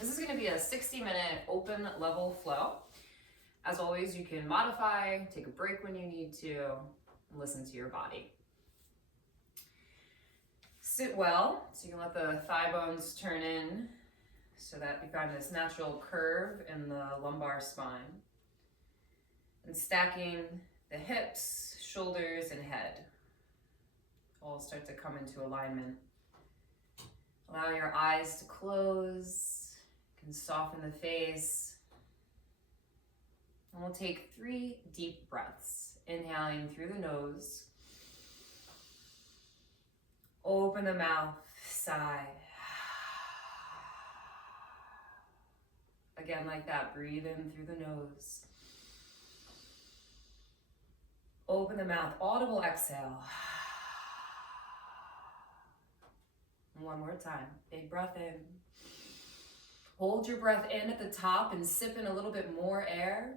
This is going to be a 60-minute open level flow. As always, you can modify, take a break when you need to, and listen to your body. Sit well, so you can let the thigh bones turn in so that you find this natural curve in the lumbar spine. And stacking the hips, shoulders, and head all start to come into alignment. Allow your eyes to close. You can soften the face. And we'll take 3 deep breaths. Inhaling through the nose. Open the mouth, sigh. Again, like that, breathe in through the nose. Open the mouth, audible exhale. And one more time, big breath in. Hold your breath in at the top and sip in a little bit more air.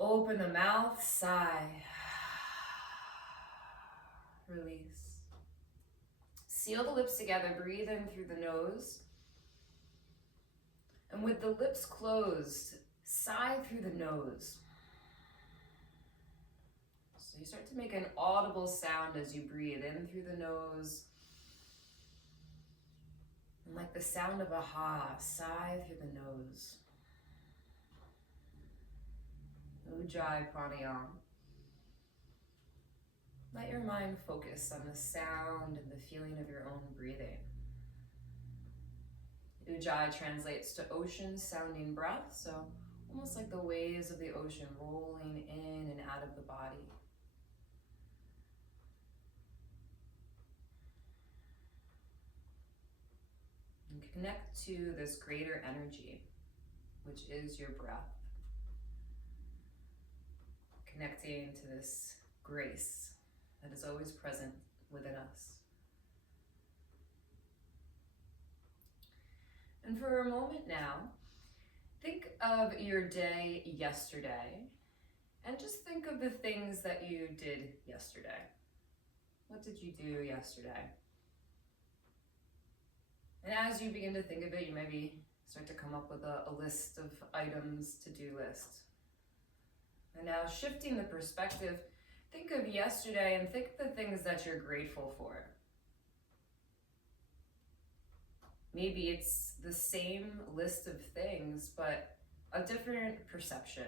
Open the mouth, sigh. Release. Seal the lips together, breathe in through the nose. And with the lips closed, sigh through the nose. So you start to make an audible sound as you breathe in through the nose. And like the sound of a ha, sigh through the nose. Ujjayi pranayama. Let your mind focus on the sound and the feeling of your own breathing. Ujjayi translates to ocean sounding breath, so almost like the waves of the ocean rolling in and out of the body. And connect to this greater energy, which is your breath. Connecting to this grace that is always present within us. And for a moment now, think of your day yesterday, and just think of the things that you did yesterday. What did you do yesterday? And as you begin to think of it, you maybe start to come up with a list of items, to-do list. And now shifting the perspective, think of yesterday and think of the things that you're grateful for. Maybe it's the same list of things, but a different perception.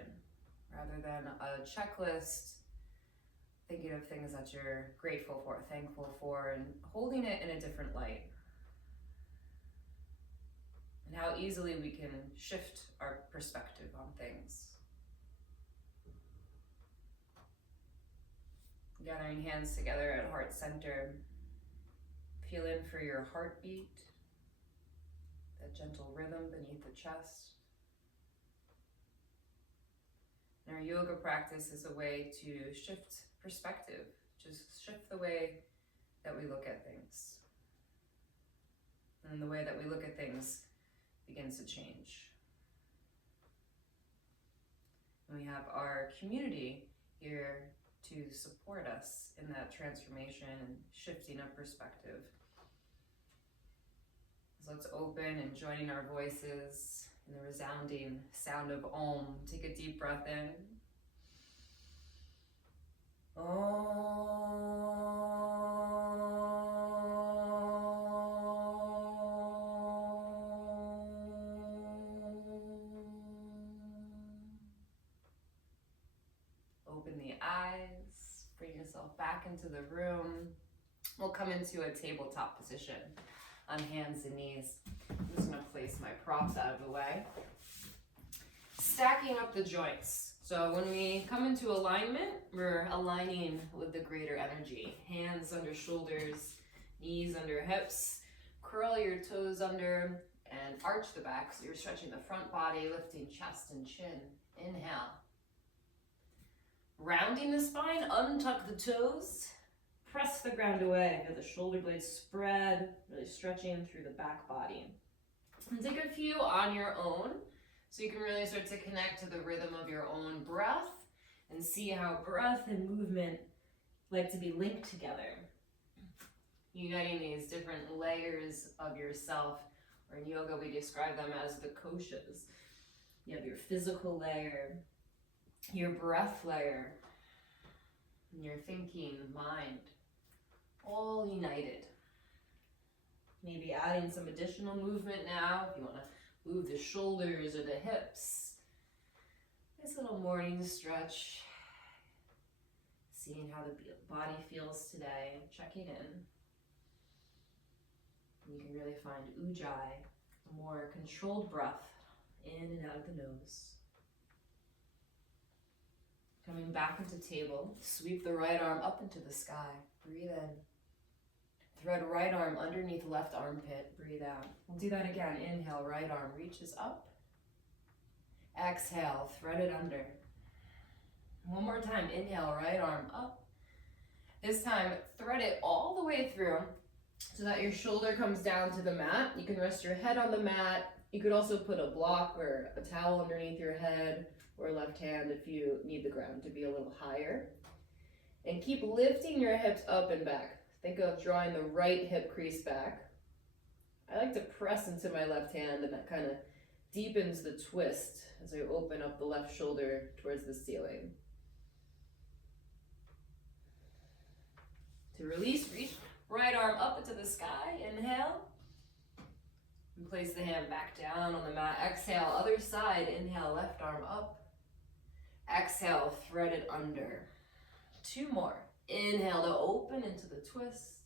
Rather than a checklist, thinking of things that you're grateful for, thankful for, and holding it in a different light. And how easily we can shift our perspective on things. Gathering hands together at heart center. Feel in for your heartbeat, that gentle rhythm beneath the chest. And our yoga practice is a way to shift perspective, just shift the way that we look at things. And the way that we look at things begins to change. And we have our community here to support us in that transformation and shifting of perspective. So let's open and joining our voices in the resounding sound of Om. Take a deep breath in. Om. Open the eyes, bring yourself back into the room. We'll come into a tabletop position on hands and knees. I'm just gonna place my props out of the way. Stacking up the joints. So when we come into alignment, we're aligning with the greater energy. Hands under shoulders, knees under hips. Curl your toes under and arch the back so you're stretching the front body, lifting chest and chin. Inhale. Rounding the spine, untuck the toes. Press the ground away. Feel the shoulder blades spread, really stretching through the back body. And take a few on your own so you can really start to connect to the rhythm of your own breath and see how breath and movement like to be linked together. Uniting these different layers of yourself or in yoga we describe them as the koshas. You have your physical layer, your breath layer, and your thinking mind, all united. Maybe adding some additional movement now if you want to move the shoulders or the hips. This little morning stretch, seeing how the body feels today, checking in. You can really find ujjayi, a more controlled breath in and out of the nose. Coming back into table, sweep the right arm up into the sky. Breathe in. Thread right arm underneath left armpit. Breathe out. We'll do that again. Inhale, right arm reaches up. Exhale, thread it under. One more time. Inhale, right arm up. This time, thread it all the way through so that your shoulder comes down to the mat. You can rest your head on the mat. You could also put a block or a towel underneath your head or left hand if you need the ground to be a little higher. And keep lifting your hips up and back. Think of drawing the right hip crease back. I like to press into my left hand, and that kind of deepens the twist as I open up the left shoulder towards the ceiling. To release, reach right arm up into the sky. Inhale. And place the hand back down on the mat. Exhale, other side. Inhale, left arm up. Exhale, thread it under. 2 more. Inhale to open into the twist.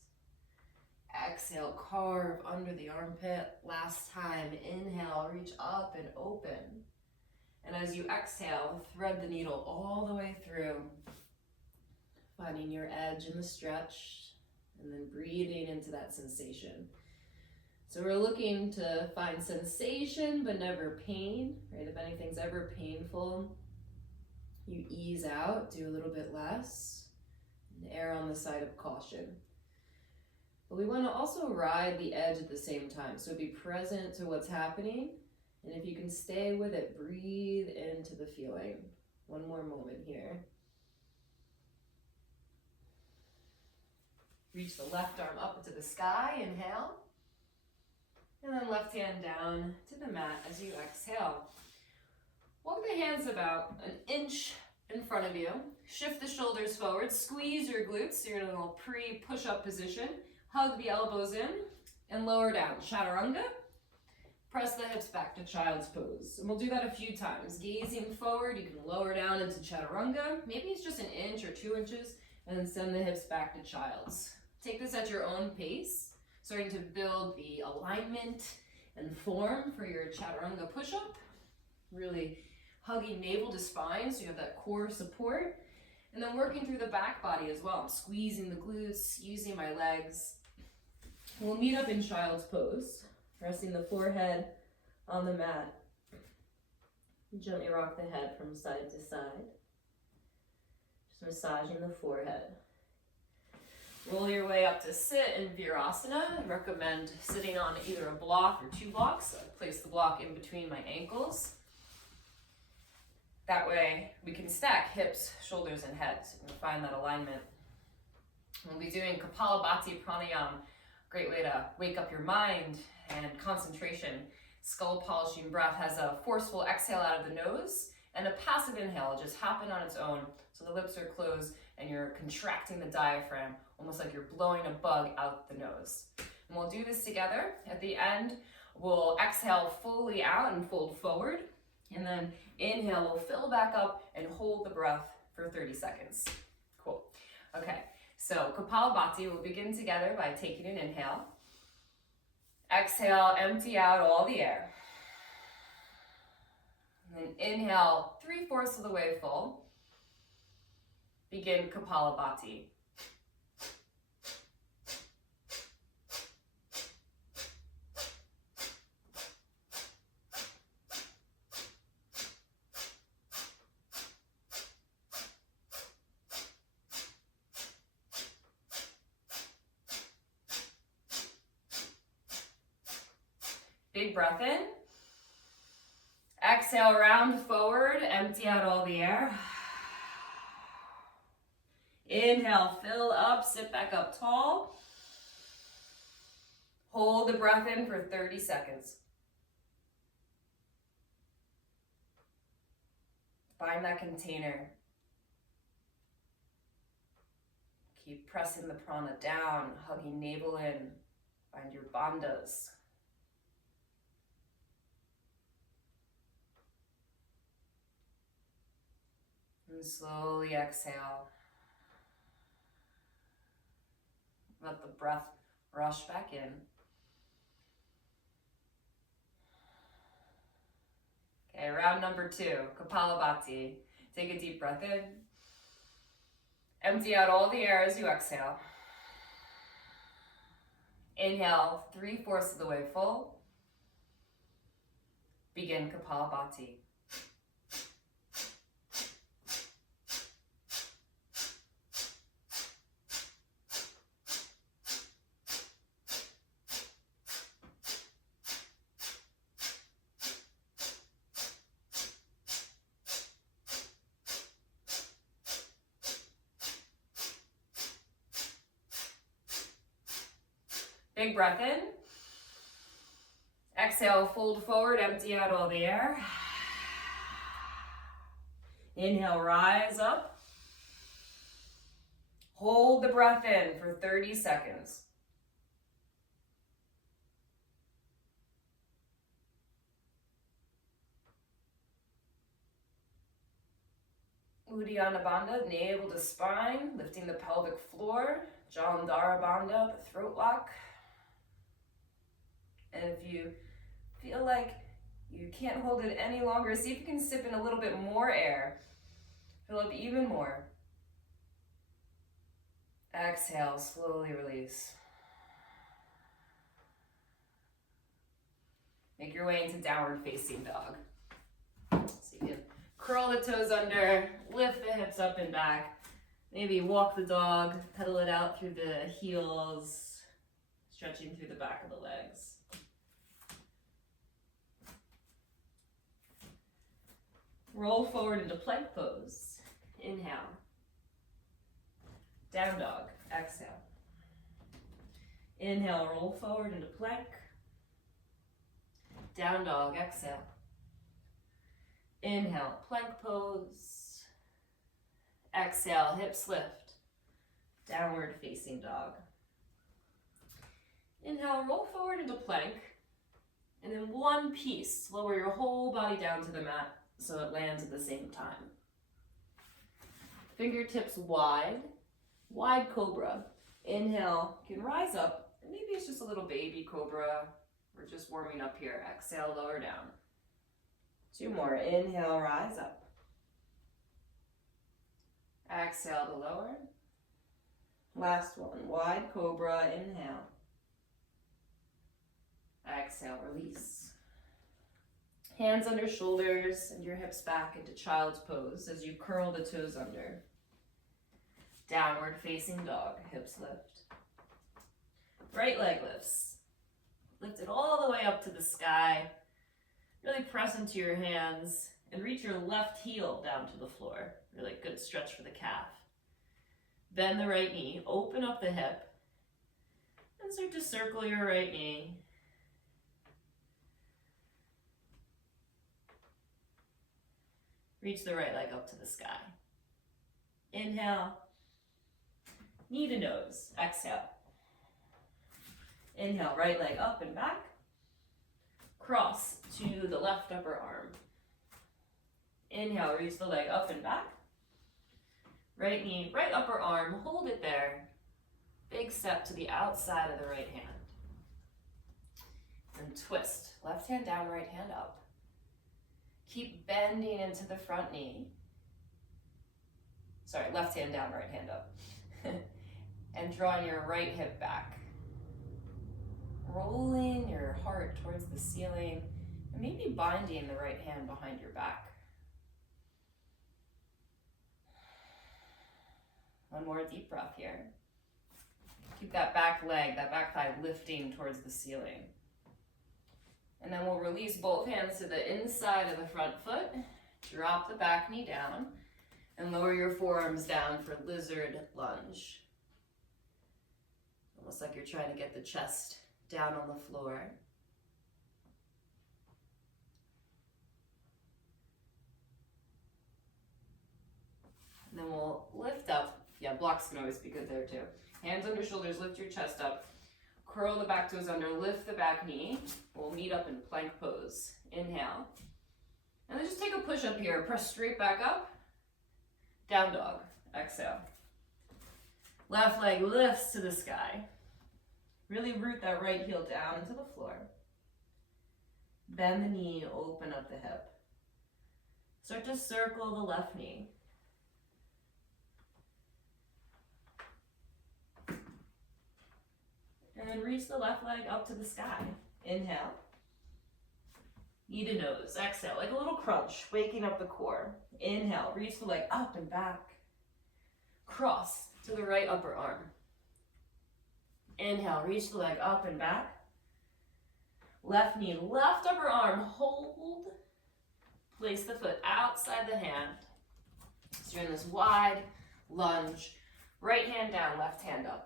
Exhale, carve under the armpit. Last time. Inhale, reach up and open. And as you exhale, thread the needle all the way through, finding your edge in the stretch, and then breathing into that sensation. So we're looking to find sensation, but never pain, right? If anything's ever painful, you ease out, do a little bit less, and err on the side of caution. But we want to also ride the edge at the same time. So be present to what's happening. And if you can stay with it, breathe into the feeling. One more moment here. Reach the left arm up into the sky, inhale. And then left hand down to the mat as you exhale. Walk the hands about an inch in front of you. Shift the shoulders forward, squeeze your glutes. So you're in a little pre-push-up position. Hug the elbows in and lower down. Chaturanga. Press the hips back to child's pose. And we'll do that a few times. Gazing forward, you can lower down into chaturanga. Maybe it's just an inch or 2 inches, and then send the hips back to child's. Take this at your own pace, starting to build the alignment and form for your chaturanga push-up. Really hugging navel to spine so you have that core support. And then working through the back body as well. I'm squeezing the glutes, using my legs. We'll meet up in child's pose. Resting the forehead on the mat. Gently rock the head from side to side. Just massaging the forehead. Roll your way up to sit in Virasana. I recommend sitting on either a block or 2 blocks. I place the block in between my ankles. That way we can stack hips, shoulders, and head. So you can find that alignment. We'll be doing Kapalabhati Pranayama. Great way to wake up your mind and concentration. Skull polishing breath has a forceful exhale out of the nose and a passive inhale. It'll just happen on its own. So the lips are closed and you're contracting the diaphragm, almost like you're blowing a bug out the nose. And we'll do this together. At the end, we'll exhale fully out and fold forward. And then inhale, we'll fill back up and hold the breath for 30 seconds. Cool. Okay, so Kapalabhati, we'll begin together by taking an inhale. Exhale, empty out all the air. And then inhale, 3/4 of the way full. Begin Kapalabhati. Big breath in. Exhale, round forward, empty out all the air. Inhale, fill up, sit back up tall. Hold the breath in for 30 seconds. Find that container. Keep pressing the prana down, hugging navel in. Find your bandhas. And slowly exhale. Let the breath rush back in. Okay, round number 2, Kapalabhati. Take a deep breath in. Empty out all the air as you exhale. Inhale, 3/4 of the way full. Begin Kapalabhati. Big breath in. Exhale, fold forward, empty out all the air. Inhale, rise up. Hold the breath in for 30 seconds. Uddiyana Bandha, navel to spine, lifting the pelvic floor. Jalandhara Bandha, the throat lock. And if you feel like you can't hold it any longer, see if you can sip in a little bit more air. Fill up even more. Exhale, slowly release. Make your way into downward facing dog. So you can curl the toes under, lift the hips up and back. Maybe walk the dog, pedal it out through the heels, stretching through the back of the legs. Roll forward into plank pose. Inhale. Down dog. Exhale. Inhale, roll forward into plank. Down dog. Exhale. Inhale, plank pose. Exhale, hips lift. Downward facing dog. Inhale, roll forward into plank. And in one piece, lower your whole body down to the mat so it lands at the same time. Fingertips wide, wide cobra. Inhale, you can rise up, and maybe it's just a little baby cobra. We're just warming up here. Exhale, lower down. 2 more. Inhale, rise up. Exhale to lower. Last one. Wide cobra. Inhale. Exhale, release. Hands under shoulders and your hips back into child's pose as you curl the toes under. Downward facing dog. Hips lift. Right leg lifts. Lift it all the way up to the sky. Really press into your hands and reach your left heel down to the floor. Really good stretch for the calf. Bend the right knee, open up the hip, and start to circle your right knee. Reach the right leg up to the sky. Inhale, knee to nose. Exhale. Inhale, right leg up and back. Cross to the left upper arm. Inhale, reach the leg up and back. Right knee, right upper arm, hold it there. Big step to the outside of the right hand. And twist, left hand down, right hand up. Keep bending into the front knee. Sorry, left hand down, right hand up. And drawing your right hip back. Rolling your heart towards the ceiling, and maybe binding the right hand behind your back. One more deep breath here. Keep that back leg, that back thigh lifting towards the ceiling. And then we'll release both hands to the inside of the front foot. Drop the back knee down and lower your forearms down for lizard lunge. Almost like you're trying to get the chest down on the floor. And then we'll lift up. Yeah, blocks can always be good there too. Hands under shoulders, lift your chest up. Curl the back toes under, lift the back knee. We'll meet up in plank pose. Inhale. And then just take a push up here. Press straight back up. Down dog. Exhale. Left leg lifts to the sky. Really root that right heel down into the floor. Bend the knee, open up the hip. Start to circle the left knee. And then reach the left leg up to the sky. Inhale. Knee to nose. Exhale, like a little crunch, waking up the core. Inhale, reach the leg up and back. Cross to the right upper arm. Inhale, reach the leg up and back. Left knee, left upper arm, hold. Place the foot outside the hand. So you're in this wide lunge. Right hand down, left hand up.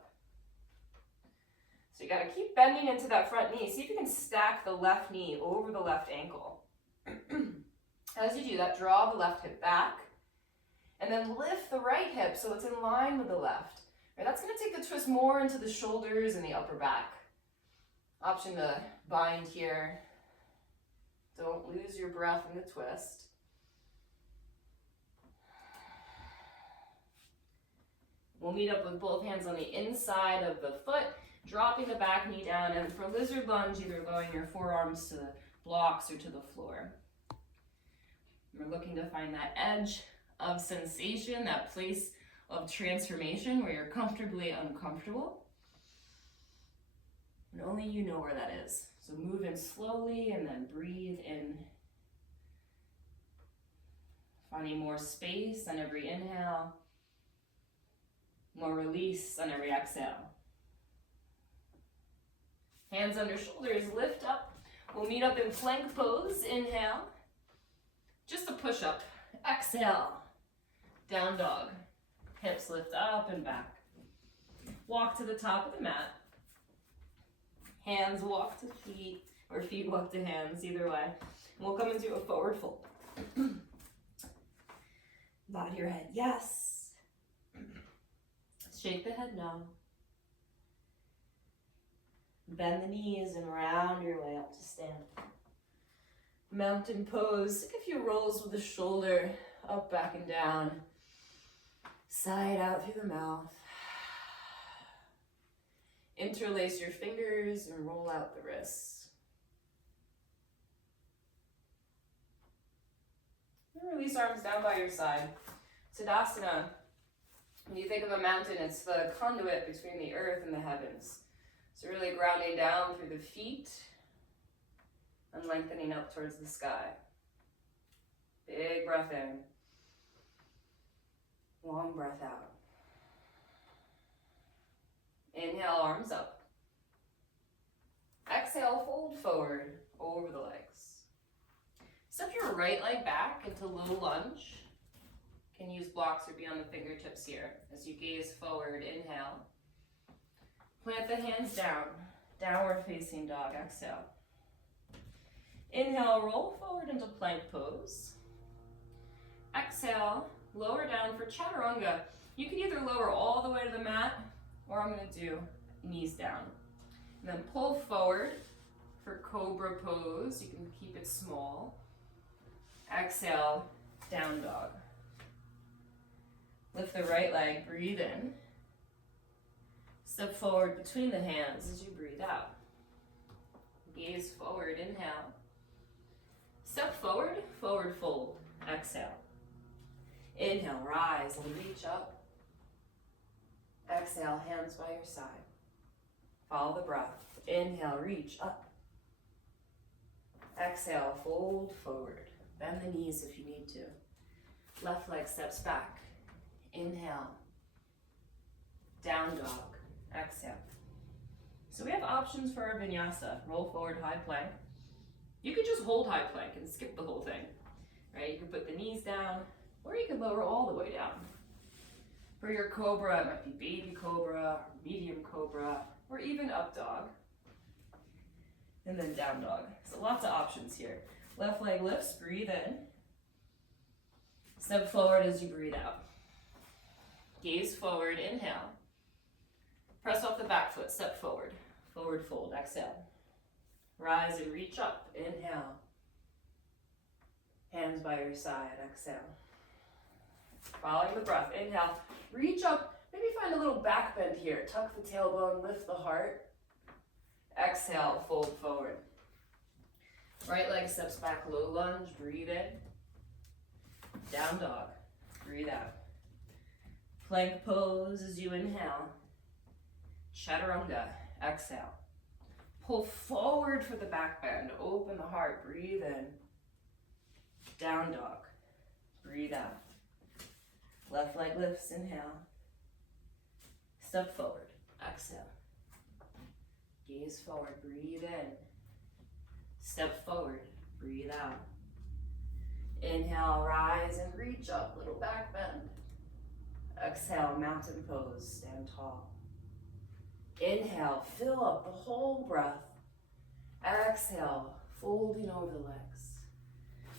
So you gotta keep bending into that front knee. See if you can stack the left knee over the left ankle. As you do that, draw the left hip back. And then lift the right hip so it's in line with the left. Right, that's gonna take the twist more into the shoulders and the upper back. Option to bind here. Don't lose your breath in the twist. We'll meet up with both hands on the inside of the foot, dropping the back knee down, and for lizard lunge, either lowering your forearms to the blocks or to the floor. We're looking to find that edge of sensation, that place of transformation where you're comfortably uncomfortable. And only you know where that is. So move in slowly and then breathe in. Finding more space on every inhale, more release on every exhale. Hands under shoulders, lift up. We'll meet up in plank pose. Inhale. Just a push up. Exhale. Down dog. Hips lift up and back. Walk to the top of the mat. Hands walk to feet, or feet walk to hands, either way. And we'll come into a forward fold. Nod your head, yes. Shake the head no. Bend the knees and round your way up to stand. Mountain pose. Take a few rolls with the shoulder up, back, and down. Side out through the mouth. Interlace your fingers and roll out the wrists. And release arms down by your side. Tadasana. When you think of a mountain, it's the conduit between the earth and the heavens. So really grounding down through the feet and lengthening up towards the sky. Big breath in. Long breath out. Inhale, arms up. Exhale, fold forward over the legs. Step your right leg back into low lunge. You can use blocks or be on the fingertips here. As you gaze forward, inhale. Plant the hands down. Downward facing dog, exhale. Inhale, roll forward into plank pose. Exhale, lower down for chaturanga. You can either lower all the way to the mat, or I'm gonna do knees down. And then pull forward for cobra pose. You can keep it small. Exhale, down dog. Lift the right leg, breathe in. Step forward between the hands as you breathe out. Gaze forward, inhale. Step forward, forward fold, exhale. Inhale, rise and reach up. Exhale, hands by your side. Follow the breath. Inhale, reach up. Exhale, fold forward. Bend the knees if you need to. Left leg steps back. Inhale. Down dog. Exhale. So we have options for our vinyasa. Roll forward, high plank. You could just hold high plank and skip the whole thing, right? You can put the knees down, or you can lower all the way down. For your cobra, it might be baby cobra, medium cobra, or even up dog. And then down dog. So lots of options here. Left leg lifts, breathe in. Step forward as you breathe out. Gaze forward, inhale. Press off the back foot, step forward. Forward fold, exhale. Rise and reach up, inhale. Hands by your side, exhale. Following the breath, inhale. Reach up, maybe find a little back bend here. Tuck the tailbone, lift the heart. Exhale, fold forward. Right leg steps back, low lunge, breathe in. Down dog, breathe out. Plank pose as you inhale. Chaturanga, exhale. Pull forward for the back bend, open the heart, breathe in. Down dog, breathe out. Left leg lifts, inhale. Step forward, exhale. Gaze forward, breathe in. Step forward, breathe out. Inhale, rise and reach up, little back bend. Exhale, mountain pose, stand tall. Inhale, fill up the whole breath. Exhale, folding over the legs.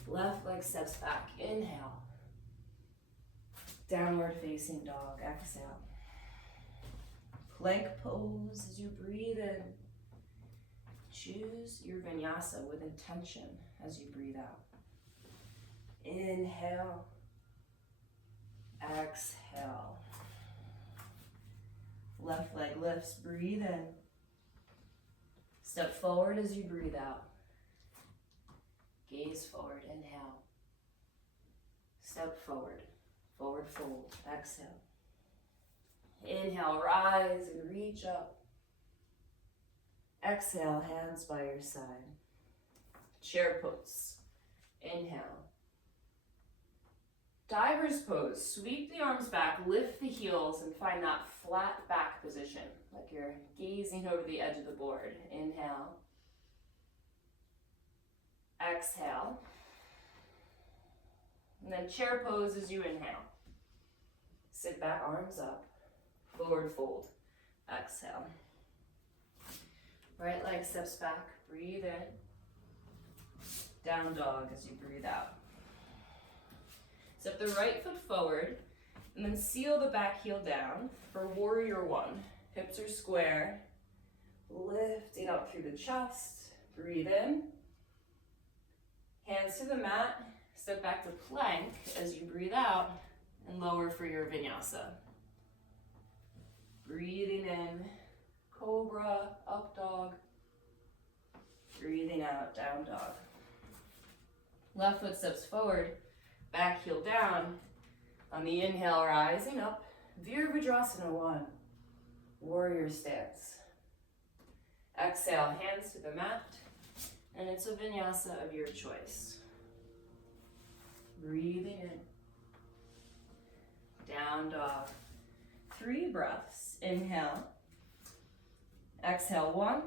Left leg steps back, inhale. Downward facing dog, exhale. Plank pose as you breathe in. Choose your vinyasa with intention as you breathe out. Inhale. Exhale. Left leg lifts, breathe in. Step forward as you breathe out. Gaze forward, inhale. Step forward, forward fold, exhale. Inhale, rise and reach up. Exhale, hands by your side. Chair pose, inhale. Diver's pose, sweep the arms back, lift the heels, and find that flat back position, like you're gazing over the edge of the board. Inhale. Exhale. And then chair pose as you inhale. Sit back, arms up, forward fold. Exhale. Right leg steps back, breathe in. Down dog as you breathe out. Step the right foot forward, and then seal the back heel down for warrior one. Hips are square, lifting up through the chest, breathe in. Hands to the mat, step back to plank as you breathe out, and lower for your vinyasa. Breathing in, cobra, up dog. Breathing out, down dog. Left foot steps forward, back heel down. On the inhale, rising up, Virabhadrasana 1, warrior stance. Exhale, hands to the mat, and it's a vinyasa of your choice. Breathing in. Down dog. 3 breaths. Inhale. Exhale, 1.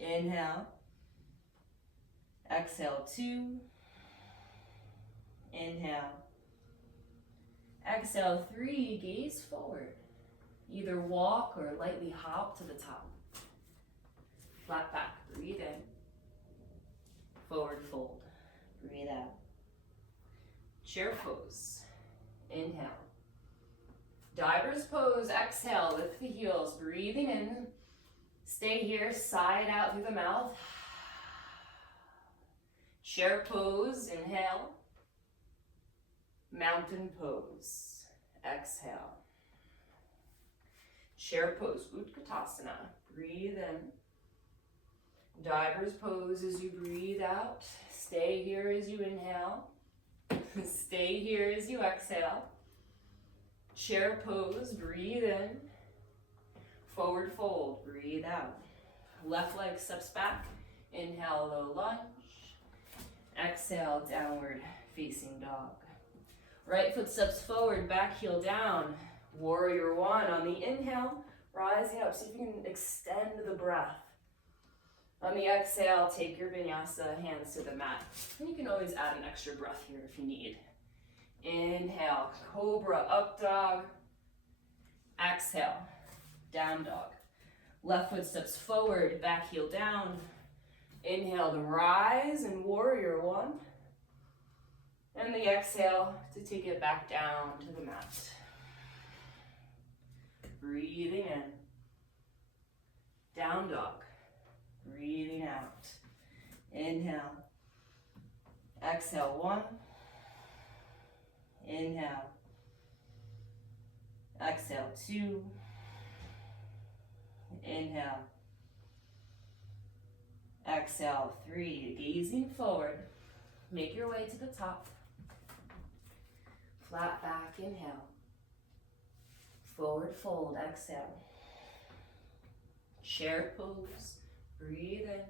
Inhale. Exhale, 2. Inhale. Exhale, 3. Gaze forward. Either walk or lightly hop to the top. Flat back. Breathe in. Forward fold. Breathe out. Chair pose. Inhale. Diver's pose. Exhale. Lift the heels. Breathing in. Stay here. Side out through the mouth. Chair pose. Inhale. Mountain pose. Exhale. Chair pose. Utkatasana. Breathe in. Diver's pose as you breathe out. Stay here as you inhale. Stay here as you exhale. Chair pose, breathe in. Forward fold, breathe out. Left leg steps back. Inhale, low lunge. Exhale, downward facing dog. Right foot steps forward, back heel down. Warrior 1 on the inhale, rising up. See if you can extend the breath. On the exhale, take your vinyasa, hands to the mat. And you can always add an extra breath here if you need. Inhale, cobra, up dog. Exhale, down dog. Left foot steps forward, back heel down. Inhale to rise in warrior one. And the exhale to take it back down to the mat. Breathing in. Down dog. Breathing out. Inhale. Exhale, one. Inhale. Exhale, two. Inhale. Exhale, three. Gazing forward. Make your way to the top. Flat back, inhale. Forward fold, exhale. Chair pose, breathe in.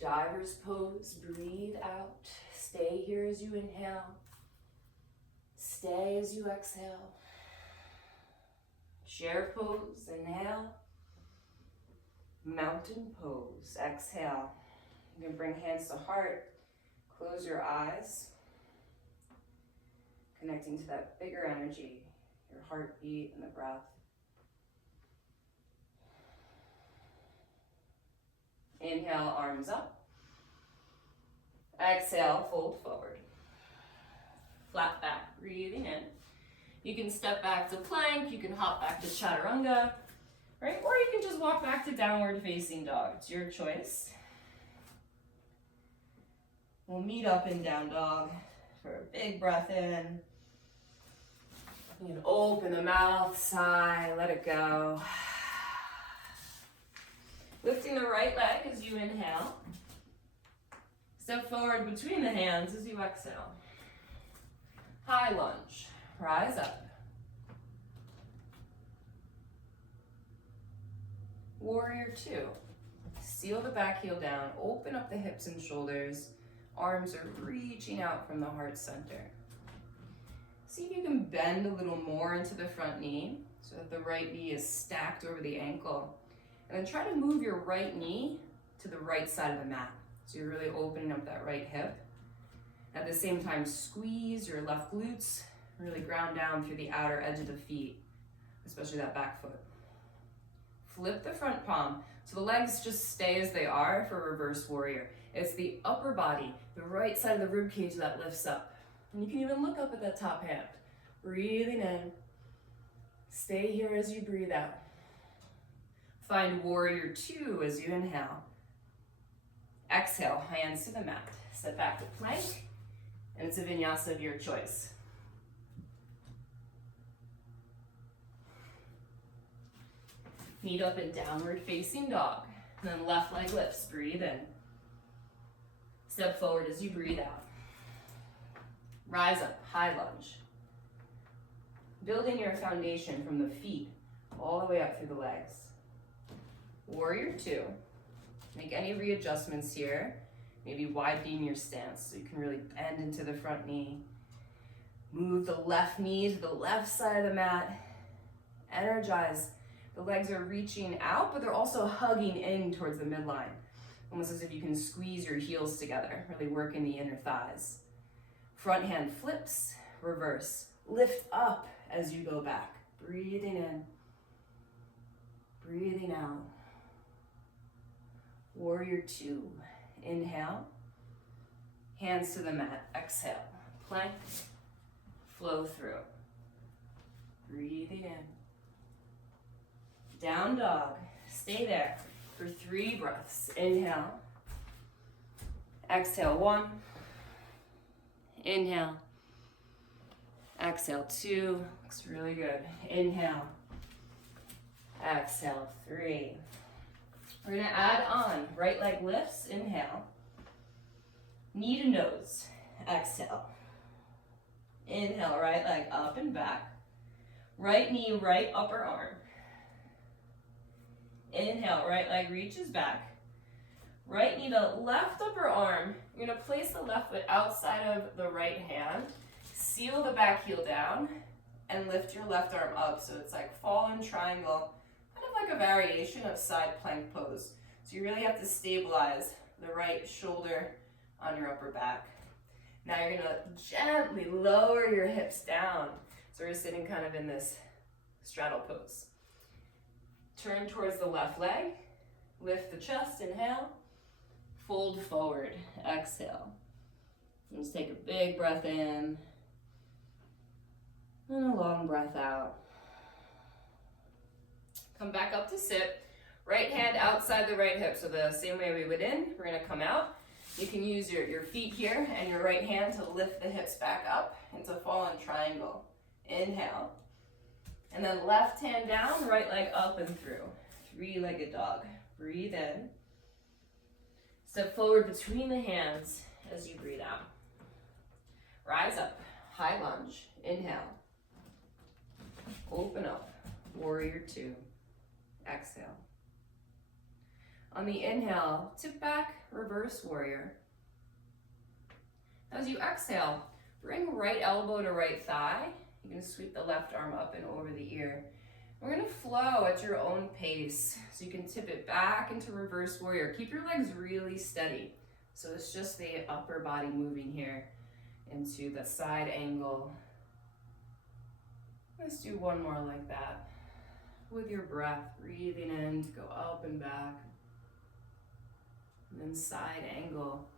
Diver's pose, breathe out. Stay here as you inhale. Stay as you exhale. Chair pose, inhale. Mountain pose, exhale. You can bring hands to heart. Close your eyes. Connecting to that bigger energy, your heartbeat and the breath. Inhale, arms up. Exhale, fold forward. Flat back, breathing in. You can step back to plank, you can hop back to chaturanga, right? Or you can just walk back to downward facing dog. It's your choice. We'll meet up in down dog for a big breath in. You can open the mouth, sigh, let it go. Lifting the right leg as you inhale. Step forward between the hands as you exhale. High lunge, rise up. Warrior two. Seal the back heel down, open up the hips and shoulders. Arms are reaching out from the heart center. See if you can bend a little more into the front knee so that the right knee is stacked over the ankle. And then try to move your right knee to the right side of the mat. So you're really opening up that right hip. At the same time, squeeze your left glutes, really ground down through the outer edge of the feet, especially that back foot. Flip the front palm. So the legs just stay as they are for reverse warrior. It's the upper body, the right side of the rib cage that lifts up. And you can even look up at that top hand. Breathing in. Stay here as you breathe out. Find warrior two as you inhale. Exhale, hands to the mat. Step back to plank, and it's a vinyasa of your choice. Meet up in downward facing dog. And then left leg lifts, breathe in. Step forward as you breathe out. Rise up, high lunge. Building your foundation from the feet all the way up through the legs. Warrior two. Make any readjustments here. Maybe widening your stance so you can really bend into the front knee. Move the left knee to the left side of the mat. Energize. The legs are reaching out, but they're also hugging in towards the midline. Almost as if you can squeeze your heels together, really working the inner thighs. Front hand flips, reverse. Lift up as you go back. Breathing in, breathing out. Warrior two. Inhale. Hands to the mat. Exhale. Plank. Flow through. Breathing in. Down dog. Stay there for 3 breaths. Inhale. Exhale, 1. Inhale. Exhale, 2. Looks really good. Inhale. Exhale, 3. We're gonna add on right leg lifts. Inhale. Knee to nose. Exhale. Inhale, right leg up and back. Right knee, right upper arm. Inhale, right leg reaches back. Right knee to left upper arm. You're gonna place the left foot outside of the right hand. Seal the back heel down and lift your left arm up so it's like fallen triangle, kind of like a variation of side plank pose. So you really have to stabilize the right shoulder on your upper back. Now you're gonna gently lower your hips down. So we're sitting kind of in this straddle pose. Turn towards the left leg. Lift the chest, inhale. Fold forward, exhale. And just take a big breath in and a long breath out. Come back up to sit. Right hand outside the right hip, so the same way we would in, we're gonna come out. You can use your feet here and your right hand to lift the hips back up into fallen triangle. Inhale. And then left hand down, right leg up and through. Three-legged dog. Breathe in. Step forward between the hands as you breathe out. Rise up, high lunge. Inhale. Open up, warrior two. Exhale. On the inhale, tip back, reverse warrior. As you exhale, bring right elbow to right thigh. You can sweep the left arm up and over the ear. We're gonna flow at your own pace. So you can tip it back into reverse warrior. Keep your legs really steady. So it's just the upper body moving here into the side angle. Let's do one more like that. With your breath, breathing in to go up and back. And then side angle.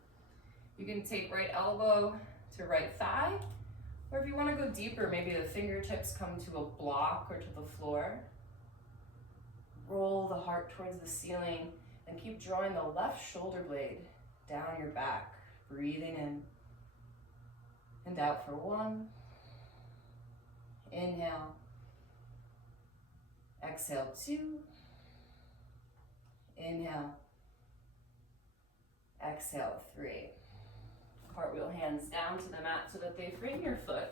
You can take right elbow to right thigh, or if you want to go deeper, maybe the fingertips come to a block or to the floor. Roll the heart towards the ceiling and keep drawing the left shoulder blade down your back. Breathing in and out for one. Inhale. Exhale, two. Inhale. Exhale, three. Cartwheel hands down to the mat so that they frame your foot.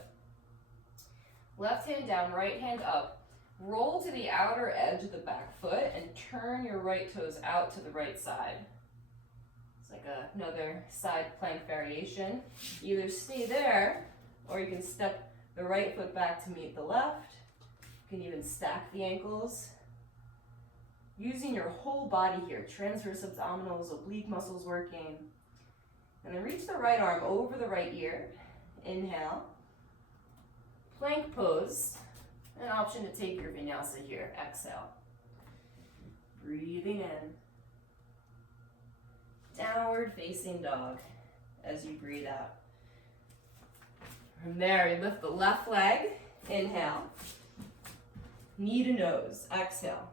Left hand down, right hand up. Roll to the outer edge of the back foot and turn your right toes out to the right side. It's like another side plank variation. Either stay there, or you can step the right foot back to meet the left. You can even stack the ankles. Using your whole body here, transverse abdominals, oblique muscles working. And then reach the right arm over the right ear. Inhale. Plank pose. An option to take your vinyasa here. Exhale. Breathing in. Downward facing dog as you breathe out. From there, you lift the left leg. Inhale. Knee to nose. Exhale.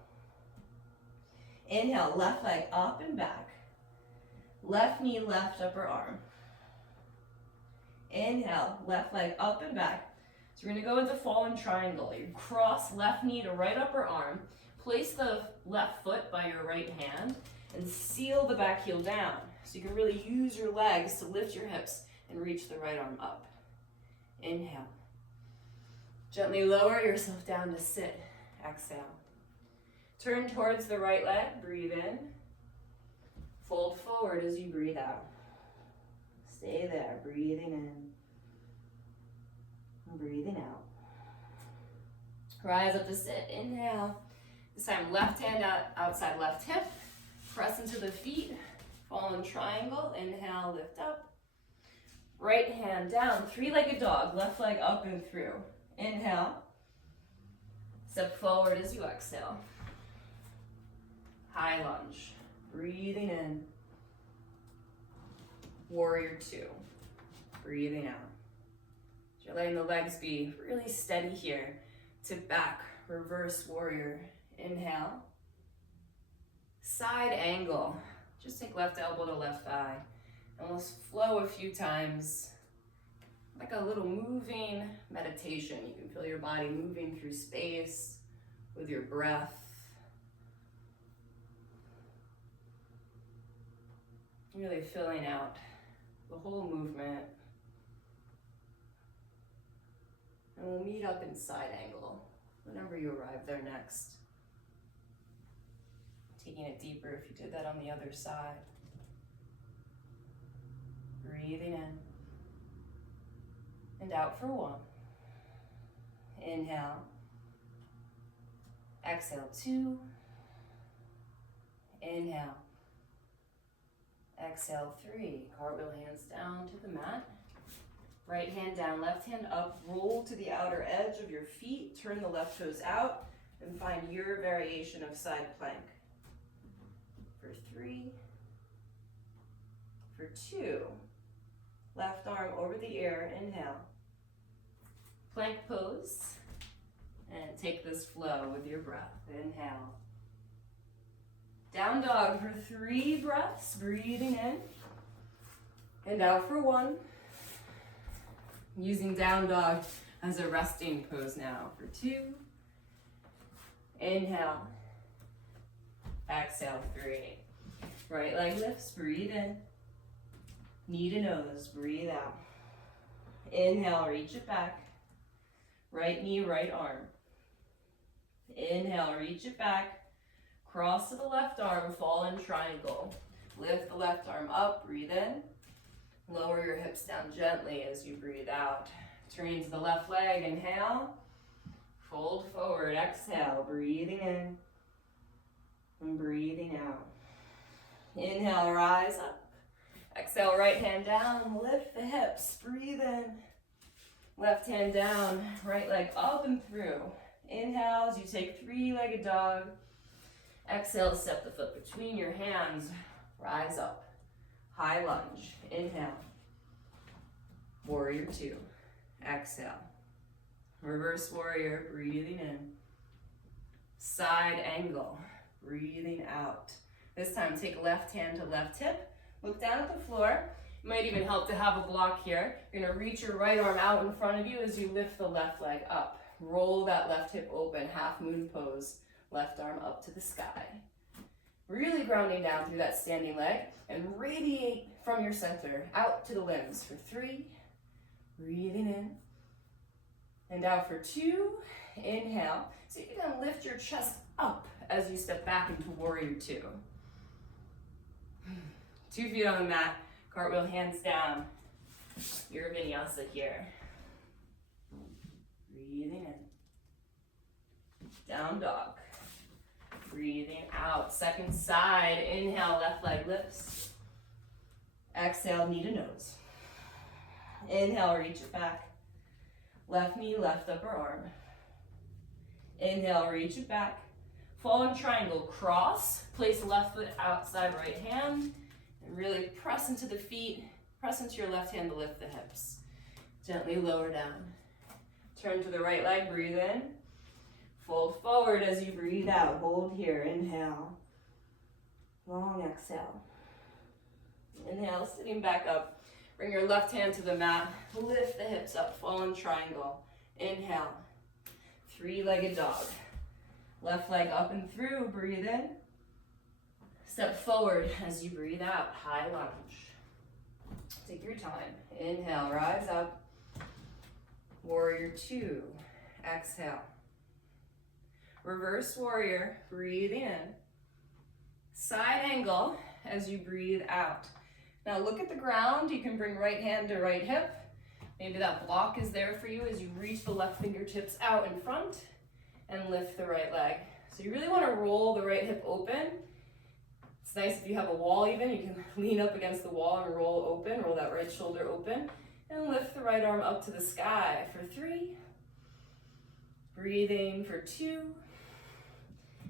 Inhale, left leg up and back. Left knee, left upper arm. Inhale, left leg up and back. So we're gonna go into fallen triangle. You cross left knee to right upper arm. Place the left foot by your right hand and seal the back heel down. So you can really use your legs to lift your hips and reach the right arm up. Inhale. Gently lower yourself down to sit. Exhale. Turn towards the right leg, breathe in. Fold forward as you breathe out. Stay there, breathing in and breathing out. Rise up to sit, inhale. This time left hand out, outside left hip. Press into the feet, fallen triangle. Inhale, lift up. Right hand down, three-legged dog, left leg up and through. Inhale. Step forward as you exhale. High lunge, breathing in. Warrior two, breathing out. So you're letting the legs be really steady here. Tip back, reverse warrior. Inhale. Side angle. Just take left elbow to left thigh. And we'll flow a few times. Like a little moving meditation. You can feel your body moving through space with your breath. Really filling out the whole movement. And we'll meet up in side angle whenever you arrive there next. Taking it deeper if you did that on the other side. Breathing in and out for one. Inhale. Exhale, two. Inhale. Exhale, three. Cartwheel hands down to the mat. Right hand down, left hand up. Roll to the outer edge of your feet. Turn the left toes out. and find your variation of side plank. For 3, for 2, left arm over the ear, inhale. Plank pose, and take this flow with your breath. Inhale. Down dog for 3 breaths, breathing in, and out for 1. Using down dog as a resting pose now for 2. Inhale. Exhale, 3. Right leg lifts, breathe in. Knee to nose, breathe out. Inhale, reach it back. Right knee, right arm. Inhale, reach it back. Cross to the left arm, fall in triangle. Lift the left arm up, breathe in. Lower your hips down gently as you breathe out. Turning to the left leg, inhale. Fold forward, exhale, breathing in and breathing out. Inhale, rise up. Exhale, right hand down, lift the hips, breathe in. Left hand down, right leg up and through. Inhale as you take 3-legged dog. Exhale, step the foot between your hands, rise up. High lunge, inhale. Warrior 2, exhale. Reverse warrior, breathing in. Side angle, breathing out. This time, take left hand to left hip. Look down at the floor. It might even help to have a block here. You're gonna reach your right arm out in front of you as you lift the left leg up. Roll that left hip open, half moon pose. Left arm up to the sky. Really grounding down through that standing leg and radiate from your center out to the limbs for 3. Breathing in. And out for 2. Inhale. So you can lift your chest up as you step back into warrior 2. 2 feet on the mat, cartwheel hands down. Your vinyasa here. Breathing in. Down dog. Breathing out. Second side. Inhale, left leg lifts. Exhale, knee to nose. Inhale, reach it back. Left knee, left upper arm. Inhale, reach it back. Fall in triangle, cross. Place left foot outside right hand. And really press into the feet. Press into your left hand to lift the hips. Gently lower down. Turn to the right leg, breathe in. Fold forward as you breathe out. Hold here, inhale. Long exhale. Inhale, sitting back up. Bring your left hand to the mat. Lift the hips up, fall in triangle. Inhale. 3-legged dog. Left leg up and through, breathe in. Step forward as you breathe out, high lunge. Take your time. Inhale, rise up. Warrior 2, exhale. Reverse warrior, breathe in. Side angle as you breathe out. Now look at the ground. You can bring right hand to right hip. Maybe that block is there for you as you reach the left fingertips out in front and lift the right leg. So you really want to roll the right hip open. It's nice if you have a wall even, you can lean up against the wall and roll open, roll that right shoulder open, and lift the right arm up to the sky for 3. Breathing for 2.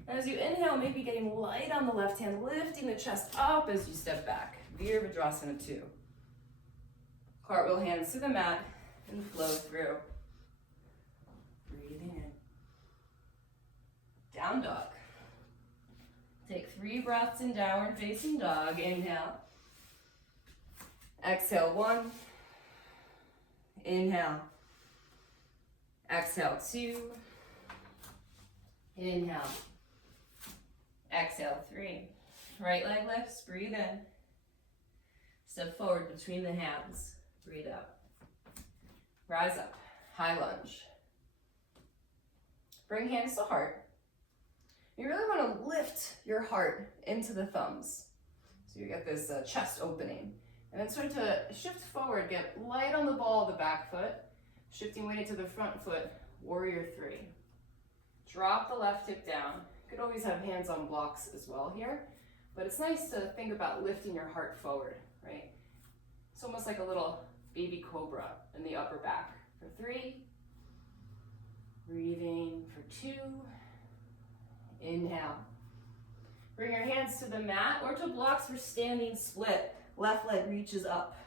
And as you inhale, maybe getting light on the left hand, lifting the chest up as you step back. Virabhadrasana 2. Cartwheel hands to the mat and flow through. Breathing in. Down dog. Take 3 breaths in downward facing dog. Inhale. Exhale, 1. Inhale. Exhale, 2. Inhale. Exhale, 3. Right leg lifts, breathe in. Step forward between the hands, breathe out. Rise up, high lunge. Bring hands to heart. You really want to lift your heart into the thumbs. So you get this chest opening. And then start to shift forward, get light on the ball of the back foot, shifting weight to the front foot, warrior 3. Drop the left hip down. You could always have hands on blocks as well here, but it's nice to think about lifting your heart forward, right? It's almost like a little baby cobra in the upper back. For 3, breathing for 2, Inhale. Bring your hands to the mat or to blocks for standing split. Left leg reaches up.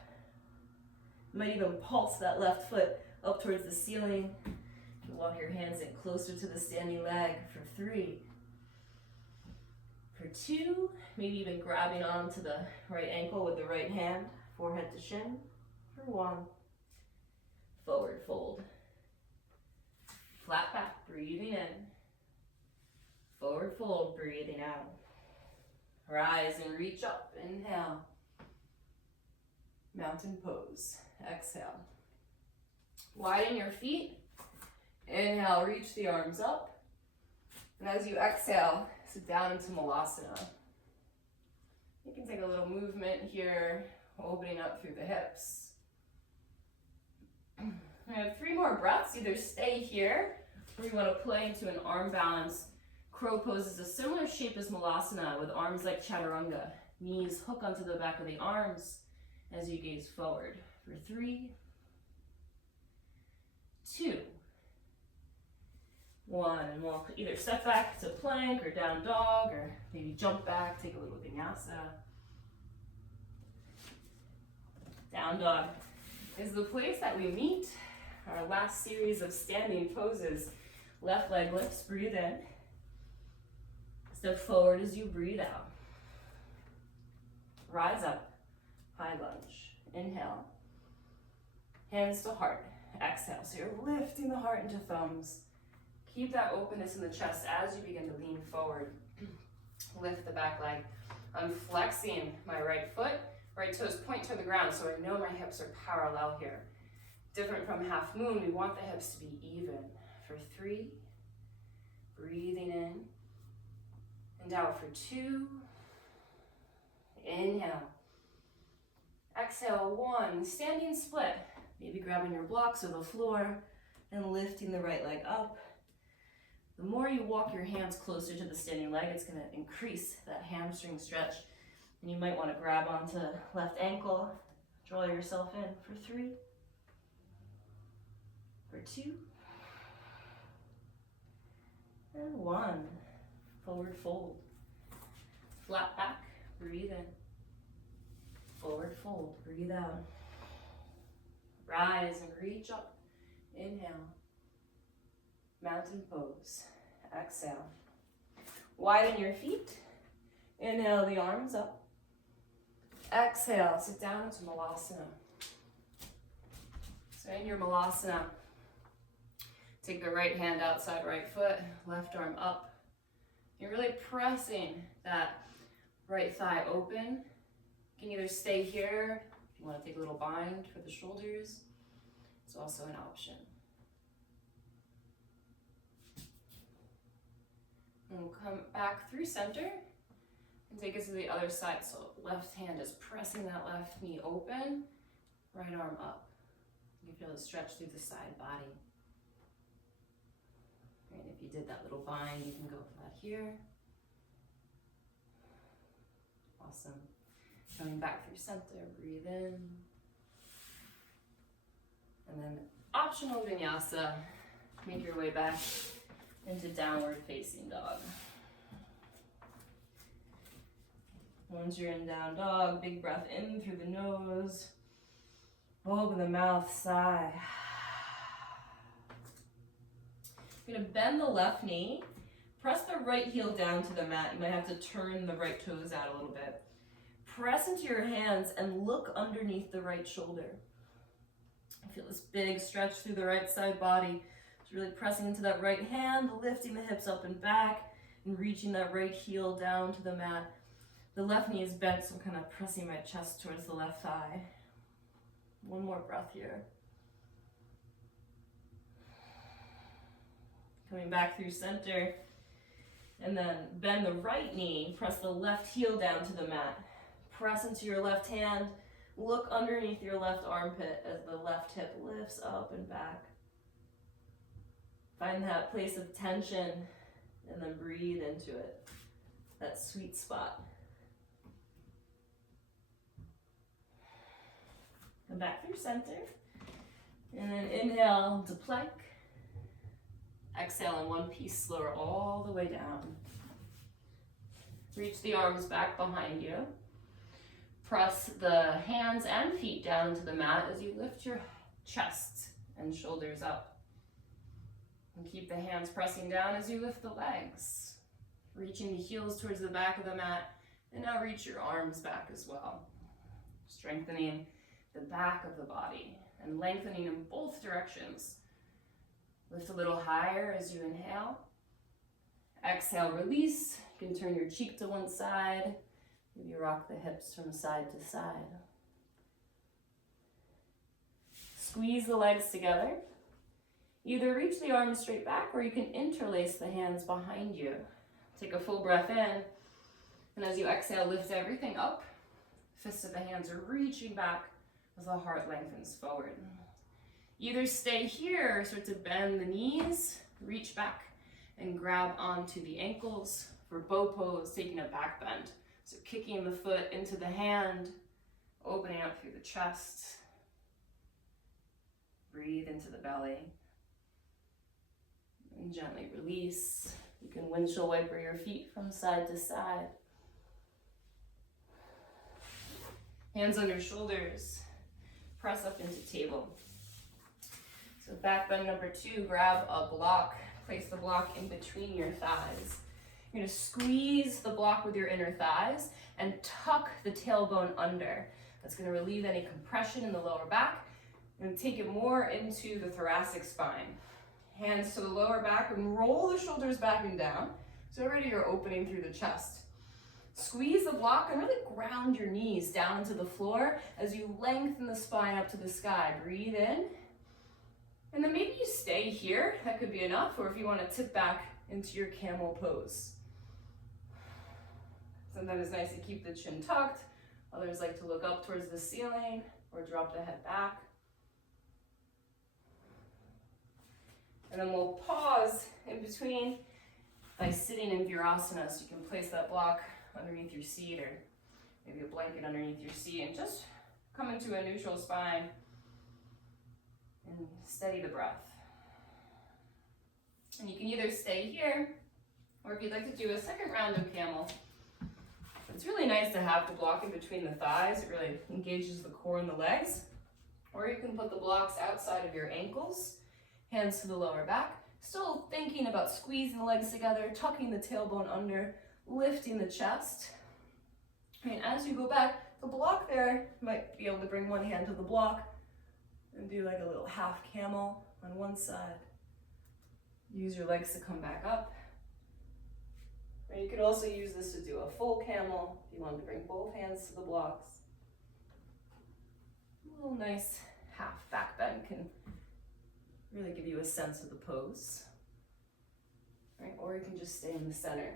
You might even pulse that left foot up towards the ceiling. You can walk your hands in closer to the standing leg for 3. For 2, maybe even grabbing onto the right ankle with the right hand, forehead to shin. For 1, forward fold. Flat back, breathing in. Forward fold, breathing out. Rise and reach up, inhale. Mountain pose, exhale. Widen your feet. Inhale, reach the arms up. And as you exhale, sit down into Malasana. You can take a little movement here, opening up through the hips. We have 3 more breaths. Either stay here, or you want to play into an arm balance. Crow pose is a similar shape as Malasana with arms like Chaturanga. Knees hook onto the back of the arms as you gaze forward. For 3, 2, 1, and we'll either step back to plank or down dog, or maybe jump back, take a little vinyasa. Down dog is the place that we meet our last series of standing poses. Left leg lifts, breathe in. Step forward as you breathe out. Rise up, high lunge. Inhale. Hands to heart. Exhale. So you're lifting the heart into thumbs. Keep that openness in the chest as you begin to lean forward. Lift the back leg. I'm flexing my right foot. Right toes point to the ground, so I know my hips are parallel here. Different from half moon, we want the hips to be even. For 3, breathing in. And out for 2. Inhale. Exhale, 1. Standing split. Maybe grabbing your blocks or the floor and lifting the right leg up. The more you walk your hands closer to the standing leg, it's going to increase that hamstring stretch. And you might want to grab onto left ankle, draw yourself in for 3, for 2, and 1. Forward fold. Flat back, breathe in. Forward fold, breathe out. Rise and reach up. Inhale. Mountain pose. Exhale. Widen your feet. Inhale the arms up. Exhale, sit down into Malasana. So in your Malasana, take the right hand outside right foot, left arm up. You're really pressing that right thigh open. You can either stay here, if you want to take a little bind for the shoulders. It's also an option. And we'll come back through center and take it to the other side. So left hand is pressing that left knee open, right arm up. You can feel the stretch through the side body. And if you did that little bind, you can go for that here. Awesome. Coming back through center, breathe in. And then optional vinyasa. Make your way back into downward facing dog. Once you're in down dog, big breath in through the nose. Open the mouth, sigh. You're gonna bend the left knee. Press the right heel down to the mat. You might have to turn the right toes out a little bit. Press into your hands and look underneath the right shoulder. Feel this big stretch through the right side body. It's really pressing into that right hand, lifting the hips up and back, and reaching that right heel down to the mat. The left knee is bent, so I'm kind of pressing my chest towards the left thigh. One more breath here. Coming back through center. And then bend the right knee, press the left heel down to the mat. Press into your left hand, look underneath your left armpit as the left hip lifts up and back. Find that place of tension and then breathe into it, that sweet spot. Come back through center, and then inhale to plank. Exhale in one piece, slower all the way down. Reach the arms back behind you. Press the hands and feet down into the mat as you lift your chest and shoulders up. And keep the hands pressing down as you lift the legs. Reaching the heels towards the back of the mat, and now reach your arms back as well. Strengthening the back of the body and lengthening in both directions. Lift a little higher as you inhale. Exhale, release. You can turn your cheek to one side. Maybe rock the hips from side to side. Squeeze the legs together. Either reach the arms straight back or you can interlace the hands behind you. Take a full breath in, and as you exhale, lift everything up. Fists of the hands are reaching back as the heart lengthens forward. Either stay here, start to bend the knees, reach back and grab onto the ankles for bow pose, taking a back bend. So kicking the foot into the hand, opening up through the chest. Breathe into the belly. And gently release. You can windshield wiper your feet from side to side. Hands on your shoulders. Press up into table. So back bend number 2, grab a block. Place the block in between your thighs. You're gonna squeeze the block with your inner thighs and tuck the tailbone under. That's gonna relieve any compression in the lower back and take it more into the thoracic spine. Hands to the lower back and roll the shoulders back and down. So already you're opening through the chest. Squeeze the block and really ground your knees down to the floor as you lengthen the spine up to the sky. Breathe in. And then maybe you stay here. That could be enough. Or if you want to tip back into your camel pose. Sometimes it's nice to keep the chin tucked. Others like to look up towards the ceiling or drop the head back. And then we'll pause in between by sitting in Virasana. So you can place that block underneath your seat or maybe a blanket underneath your seat and just come into a neutral spine and steady the breath. And you can either stay here or if you'd like to do a second round of camel. It's really nice to have the block in between the thighs. It really engages the core and the legs. Or you can put the blocks outside of your ankles. Hands to the lower back, still thinking about squeezing the legs together, tucking the tailbone under, lifting the chest. And as you go back, the block there, you might be able to bring one hand to the block and do like a little half camel on one side. Use your legs to come back up. Or you could also use this to do a full camel if you wanted to bring both hands to the blocks. A little nice half back bend can really give you a sense of the pose. Right? Or you can just stay in the center.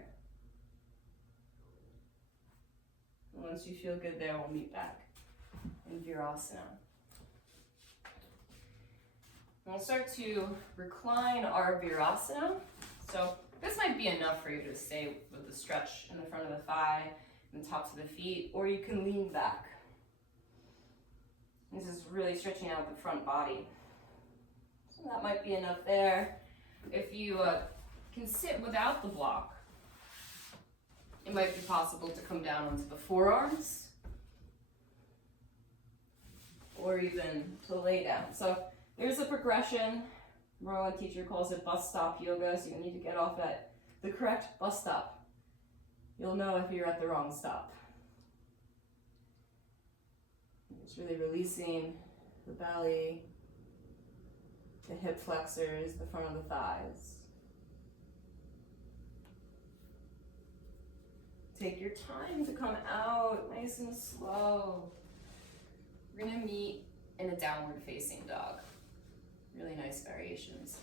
And once you feel good there, we'll meet back in Virasana. And we'll start to recline our Virasana. So this might be enough for you to stay with the stretch in the front of the thigh and the tops of the feet, or you can lean back. This is really stretching out the front body. So that might be enough there. If you can sit without the block, it might be possible to come down onto the forearms or even to lay down. So there's a progression. Rowan teacher calls it bus stop yoga, so you need to get off at the correct bus stop. You'll know if you're at the wrong stop. It's really releasing the belly, the hip flexors, the front of the thighs. Take your time to come out nice and slow. We're gonna meet in a downward facing dog. Really nice variations.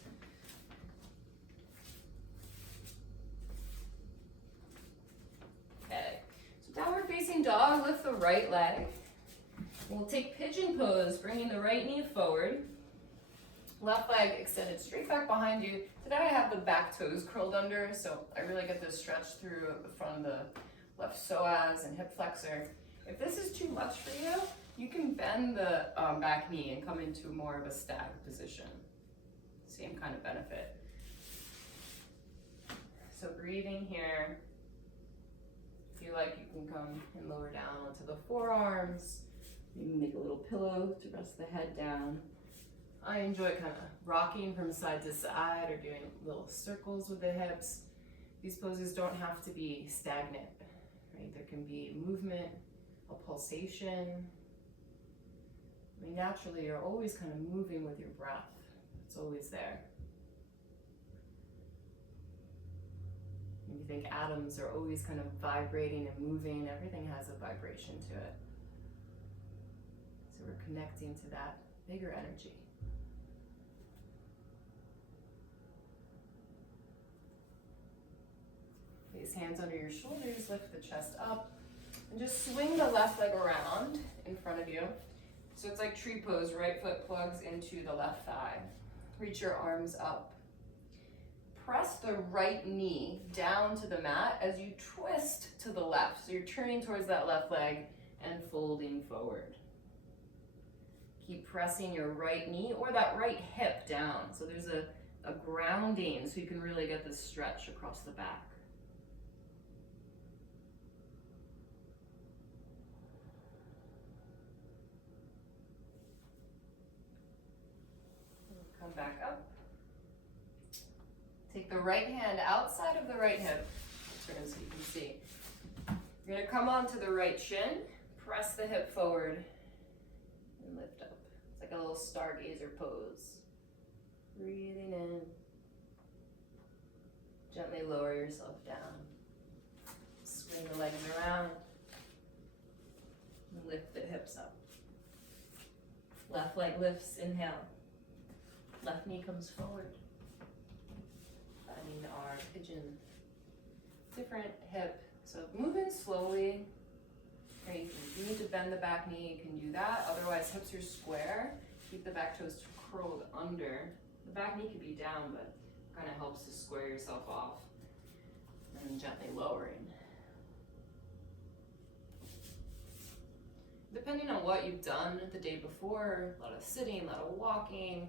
Okay, so downward facing dog, lift the right leg. We'll take pigeon pose, bringing the right knee forward. Left leg extended straight back behind you. Today I have the back toes curled under, so I really get this stretch through the front of the left psoas and hip flexor. If this is too much for you, you can bend the back knee and come into more of a static position. Same kind of benefit. So breathing here. If you like, you can come and lower down onto the forearms. Maybe make a little pillow to rest the head down. I enjoy kind of rocking from side to side or doing little circles with the hips. These poses don't have to be stagnant, right? There can be movement, a pulsation. I mean, naturally, you're always kind of moving with your breath. It's always there. You think atoms are always kind of vibrating and moving. Everything has a vibration to it. So we're connecting to that bigger energy. Place hands under your shoulders, lift the chest up, and just swing the left leg around in front of you. So it's like tree pose, right foot plugs into the left thigh. Reach your arms up. Press the right knee down to the mat as you twist to the left. So you're turning towards that left leg and folding forward. Keep pressing your right knee or that right hip down. So there's a grounding so you can really get this stretch across the back. Come back up. Take the right hand outside of the right hip. Turn so you can see. You're going to come onto the right shin, press the hip forward, and lift up. It's like a little stargazer pose. Breathing in. Gently lower yourself down. Swing the legs around. And lift the hips up. Left leg lifts, inhale. Left knee comes forward. Finding our pigeon. Different hip. So move in slowly. Right, if you need to bend the back knee, you can do that. Otherwise, hips are square. Keep the back toes curled under. The back knee could be down, but kind of helps to square yourself off. And gently lowering. Depending on what you've done the day before, a lot of sitting, a lot of walking,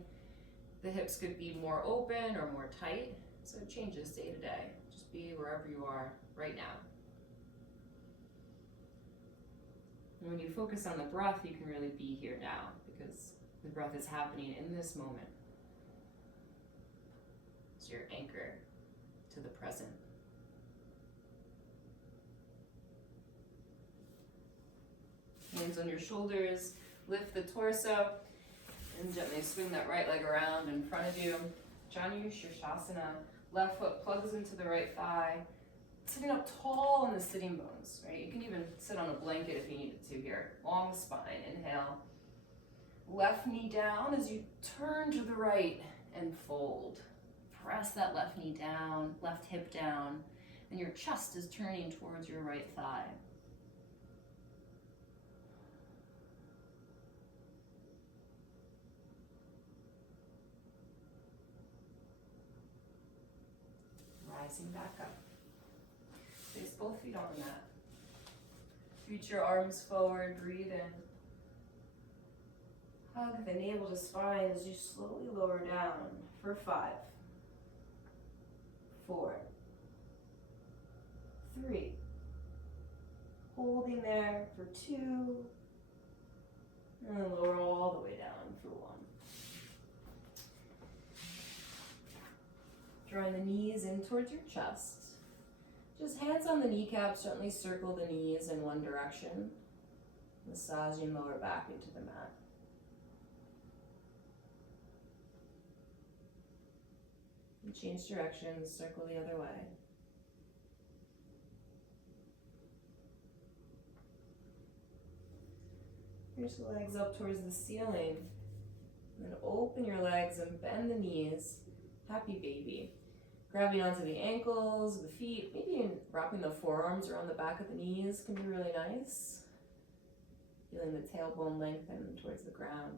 the hips could be more open or more tight. So it changes day to day. Just be wherever you are right now. And when you focus on the breath, you can really be here now because the breath is happening in this moment. It's your anchor to the present. Hands on your shoulders, lift the torso, and gently swing that right leg around in front of you. Janu Shirshasana. Left foot plugs into the right thigh. Sitting up tall in the sitting bones, right? You can even sit on a blanket if you needed to here. Long spine, inhale. Left knee down as you turn to the right and fold. Press that left knee down, left hip down, and your chest is turning towards your right thigh. Rising back up. Place both feet on the mat. Reach your arms forward, breathe in. Hug the navel to spine as you slowly lower down for 5, 4, 3. Holding there for 2. And then lower all the way down for 1. Drawing the knees in towards your chest. Just hands on the kneecaps, gently circle the knees in one direction. Massaging lower back into the mat. And change directions, circle the other way. Reach the legs up towards the ceiling. And then open your legs and bend the knees. Happy baby. Grabbing onto the ankles, the feet, maybe even wrapping the forearms around the back of the knees can be really nice. Feeling the tailbone lengthen towards the ground.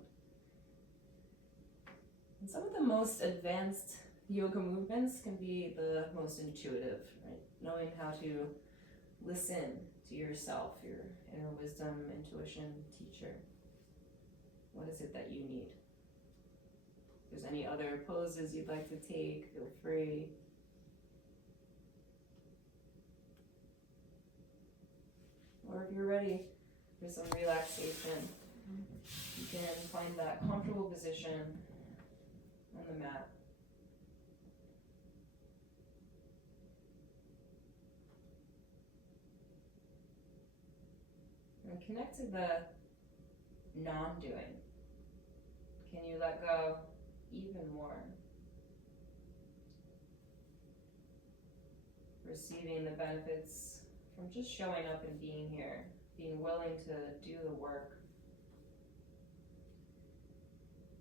And some of the most advanced yoga movements can be the most intuitive, right? Knowing how to listen to yourself, your inner wisdom, intuition, teacher. What is it that you need? If there's any other poses you'd like to take, feel free. Or if you're ready for some relaxation, you can find that comfortable position on the mat. And connect to the non-doing. Can you let go even more? Receiving the benefits from just showing up and being here, being willing to do the work.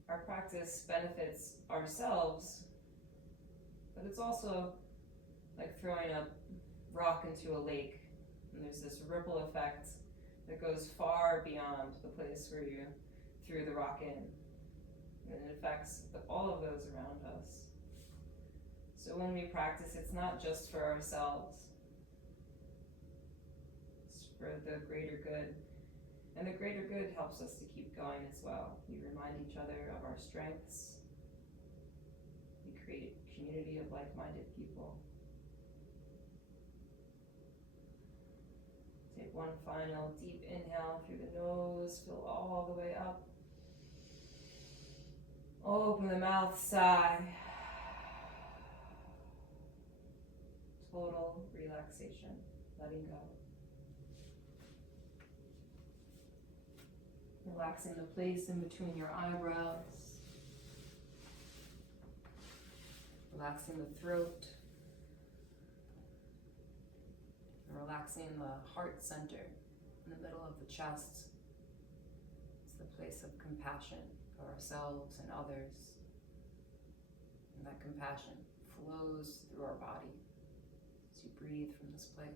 Our practice benefits ourselves, but it's also like throwing a rock into a lake, and there's this ripple effect that goes far beyond the place where you threw the rock in, and it affects all of those around us. So when we practice, it's not just for ourselves, it's for the greater good. And the greater good helps us to keep going as well. We remind each other of our strengths. We create a community of like-minded people. Take one final deep inhale through the nose, fill all the way up. Open the mouth, sigh. Total relaxation, letting go. Relaxing the place in between your eyebrows. Relaxing the throat. And relaxing the heart center in the middle of the chest. It's the place of compassion for ourselves and others. And that compassion flows through our body as you breathe from this place.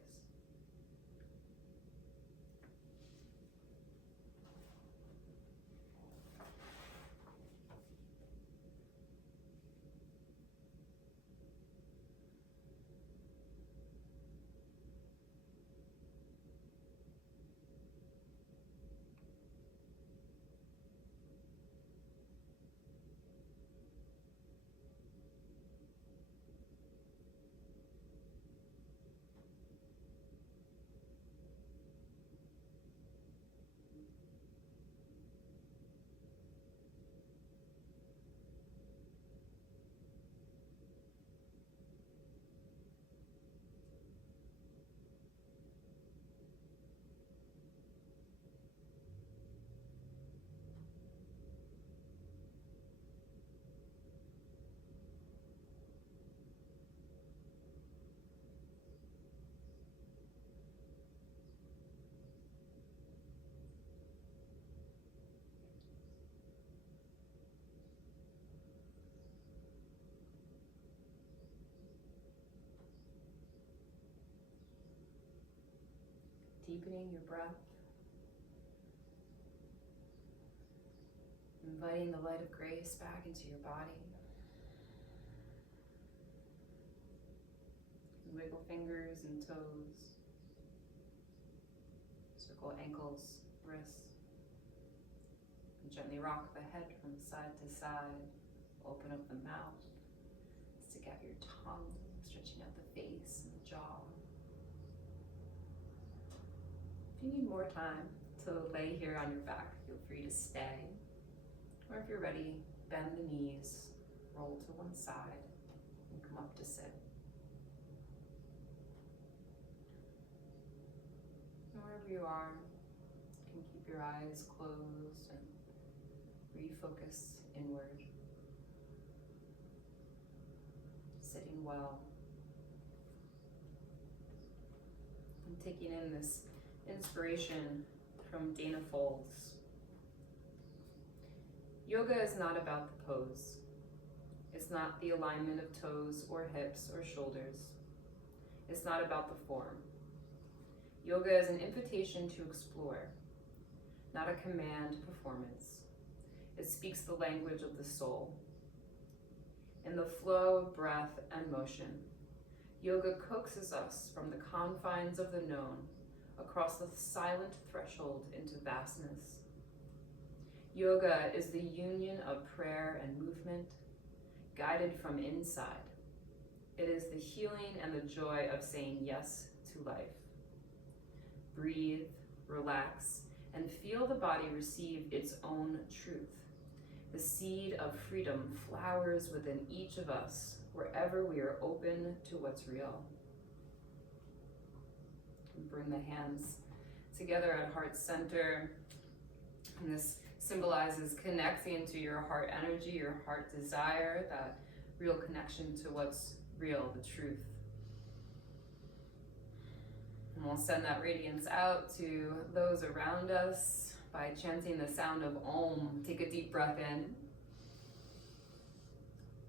Deepening your breath. Inviting the light of grace back into your body. And wiggle fingers and toes. Circle ankles, wrists. And gently rock the head from side to side. Open up the mouth. Stick out your tongue, stretching out the face and the jaw. If you need more time to lay here on your back, feel free to stay. Or if you're ready, bend the knees, roll to one side, and come up to sit. And wherever you are, you can keep your eyes closed and refocus inward. Sitting well. And taking in this inspiration from Dana Folds. Yoga is not about the pose. It's not the alignment of toes or hips or shoulders. It's not about the form. Yoga is an invitation to explore, not a command performance. It speaks the language of the soul. In the flow of breath and motion, yoga coaxes us from the confines of the known across the silent threshold into vastness. Yoga is the union of prayer and movement, guided from inside. It is the healing and the joy of saying yes to life. Breathe, relax, and feel the body receive its own truth. The seed of freedom flowers within each of us wherever we are open to what's real. And bring the hands together at heart center. And this symbolizes connecting to your heart energy, your heart desire, that real connection to what's real, the truth. And we'll send that radiance out to those around us by chanting the sound of Om. Take a deep breath in.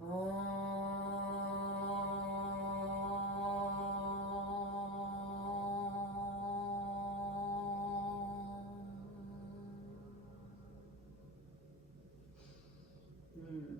Om.